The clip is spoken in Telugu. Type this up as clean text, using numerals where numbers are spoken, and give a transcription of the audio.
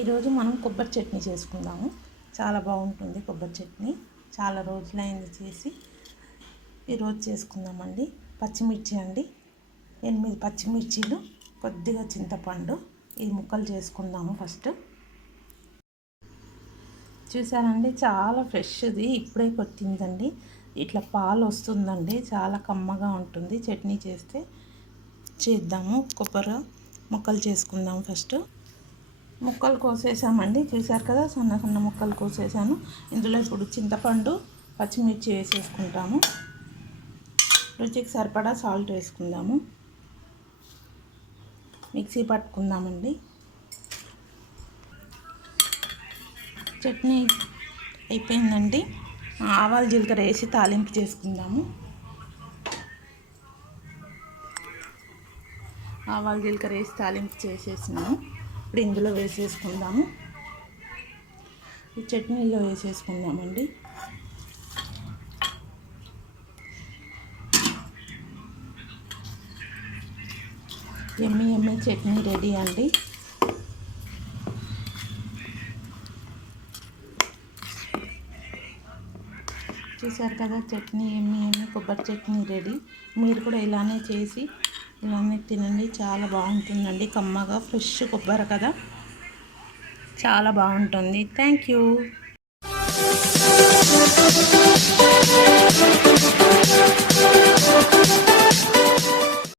ఈరోజు మనం కొబ్బరి చట్నీ చేసుకుందాము. చాలా బాగుంటుంది కొబ్బరి చట్నీ. చాలా రోజులైంది చేసి, ఈరోజు చేసుకుందామండి. పచ్చిమిర్చి అండి, 8 పచ్చిమిర్చీలు, కొద్దిగా చింతపండు. ఇది ముక్కలు చేసుకుందాము. ఫస్ట్ చూసారండి, చాలా ఫ్రెష్ది, ఇప్పుడే కొట్టిందండి. ఇట్లా పాలు వస్తుందండి, చాలా కమ్మగా ఉంటుంది. చట్నీ చేద్దాము. కొబ్బరి ముక్కలు చేసుకుందాము. ఫస్ట్ ముక్కలు కోసేసామండి, చూసారు కదా, సన్న సన్న ముక్కలు కోసేసాను. ఇందులో ఇప్పుడు చింతపండు, పచ్చిమిర్చి వేసేసుకుంటాము. రుచికి సరిపడా సాల్ట్ వేసుకుందాము. మిక్సీ పట్టుకుందామండి. చట్నీ అయిపోయిందండి. ఆవాలు జీలకర్ర వేసి తాలింపు చేసుకుందాము. ఆవాలు జీలకర్ర వేసి తాలింపు చేసేసినాము. ఇప్పుడు ఇందులో వేసేసుకుందాము. ఈ చట్నీలో వేసేసుకుందామండి. ఎమ్మి చట్నీ రెడీ అండి. చూసారు కదా, చట్నీ ఎమ్మి కొబ్బరి చట్నీ రెడీ. మీరు కూడా ఇలానే చేసి ఇలానే తినండి. చాలా బాగుంటుందండి, కమ్మగా, ఫ్రెష్ కొబ్బరి కదా, చాలా బాగుంటుంది. Thank you.